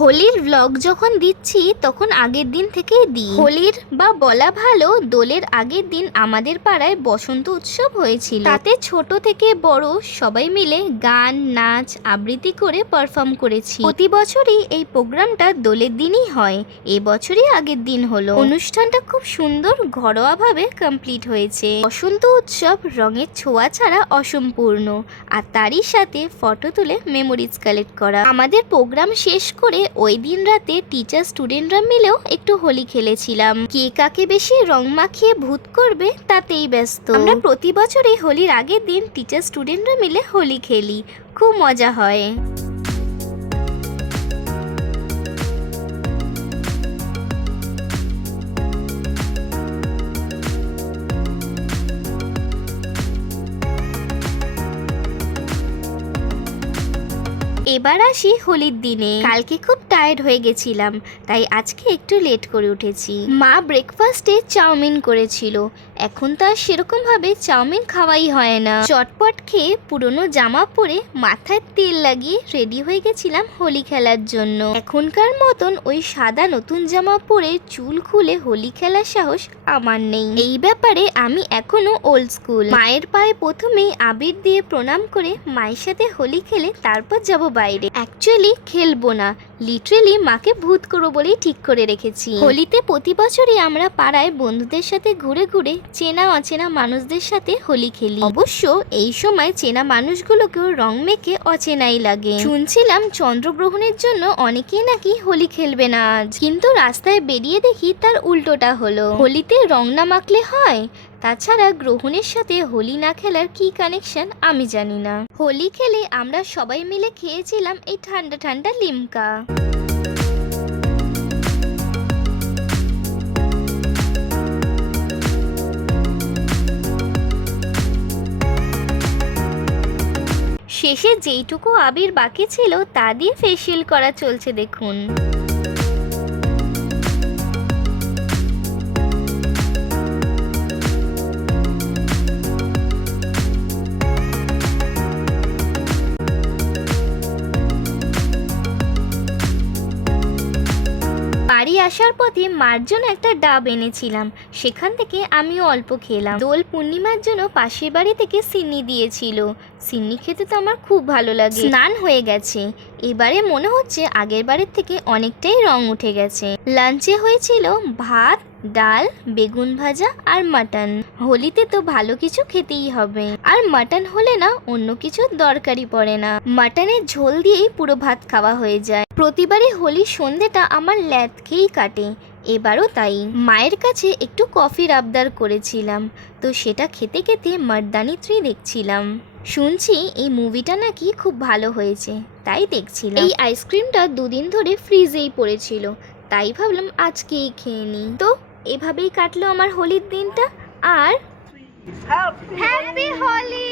হোলির ব্লগ যখন দিচ্ছি তখন আগের দিন থেকেই দিই। হোলির বা বলা ভালো দোলের আগের দিন আমাদের পাড়ায় বসন্ত উৎসব হয়েছিল। তাতে ছোট থেকে বড় সবাই মিলে গান নাচ আবৃত্তি করে পারফর্ম করেছি। প্রতি বছরই এই প্রোগ্রামটা দোলের দিনই হয়, এবছরই আগের দিন হলো। অনুষ্ঠানটা খুব সুন্দর ঘরোয়া ভাবে কমপ্লিট হয়েছে। বসন্ত উৎসব রঙের ছোঁয়া ছাড়া অসম্পূর্ণ, আর তারই সাথে ফটো তুলে মেমোরিজ কালেক্ট করা। আমাদের প্রোগ্রাম শেষ করে ওই দিন রাতে টিচার স্টুডেন্টরা মিলেও একটু হোলি খেলেছিলাম। কে কাকে বেশি রং মাখিয়ে ভূত করবে তাতেই ব্যস্ত। আমরা প্রতি বছরই হোলির আগের দিন টিচার স্টুডেন্টরা মিলে হোলি খেলি, খুব মজা হয়। এবার আসি হোলির দিনে। কালকে খুব টায়ার্ড হয়ে গেছিলাম, তাই আজকে একটু লেট করে উঠেছি। মা ব্রেকফাস্টে চাউমিন করেছিল। এখন তো আর সেরকম ভাবে চাউমিন খাওয়াই হয় না। চটপট খেয়ে পুরনো জামা পরে মাথায় তেল লাগিয়ে রেডি হয়ে গেছিলাম হোলি খেলার জন্য। এখনকার মতন ওই সাদা নতুন জামা পরে চুল খুলে হোলি খেলার সাহস আমার নেই। এই ব্যাপারে আমি এখনো ওল্ড স্কুল। মায়ের পায়ে প্রথমেই আবির দিয়ে প্রণাম করে মায়ের সাথে হোলি খেলে তারপর যাব বাইরে। অ্যাকচুয়ালি খেলবো না, লিটারেলি মাকে ভূত করবো বলেই ঠিক করে রেখেছি। হোলিতে প্রতি বছরই আমরা পাড়ায় বন্ধুদের সাথে ঘুরে ঘুরে চেনা অচেনা মানুষদের সাথে হোলি খেলি। অবশ্য এই সময় চেনা মানুষগুলোকেও রং মেখে অচেনাই লাগে। শুনছিলাম চন্দ্রগ্রহণের জন্য অনেকেই নাকি হোলি খেলবে না আজ, কিন্তু রাস্তায় বেরিয়ে দেখি তার উল্টোটা হলো। হোলিতে রং না মাখলে হয়? তাছাড়া গ্রহণের সাথে হোলি না খেলার কি কানেকশন আমি জানি না। হোলি খেলে আমরা সবাই মিলে খেয়েছিলাম এই ঠান্ডা ঠান্ডা লিমকা। শেষে যেইটুকু আবির বাকি ছিল তা দিয়ে ফেসিয়াল করা চলছে দেখুন। বাড়ি আসার পথে মার জন্য একটা ডাব এনেছিলাম, সেখান থেকে আমিও অল্প খেলাম। দোল পূর্ণিমার জন্য পাশের বাড়ি থেকে সিন্নি দিয়েছিল। সিন্নি খেতে তো আমার খুব ভালো লাগে। স্নান হয়ে গেছে, এবারে মনে হচ্ছে আগের বারের থেকে অনেকটাই রং উঠে গেছে। লাঞ্চে হয়েছিল ভাত ডাল বেগুন ভাজা আর মাটন। হোলিতে তো ভালো কিছু খেতেই হবে, আর মাটন হলে না অন্য কিছুর দরকারই পড়ে না। মাটনের ঝোল দিয়েই পুরো ভাত খাওয়া হয়ে যায়। প্রতিবারই হোলির সন্ধেটা আমার ল্যাদ খেয়েই কাটে, এবারও তাই। মায়ের কাছে একটু কফির আবদার করেছিলাম, তো সেটা খেতে খেতে মর্দানি 3 দেখছিলাম। শুনছি এই মুভিটা নাকি খুব ভালো হয়েছে, তাই দেখছিলাম। এই আইসক্রিমটা 2 দিন ধরে ফ্রিজেই পড়েছিল, তাই ভাবলাম আজকেই খেয়ে নিই। তো এভাবেই কাটলো আমার হোলির দিনটা। আর হ্যাপি হোলি।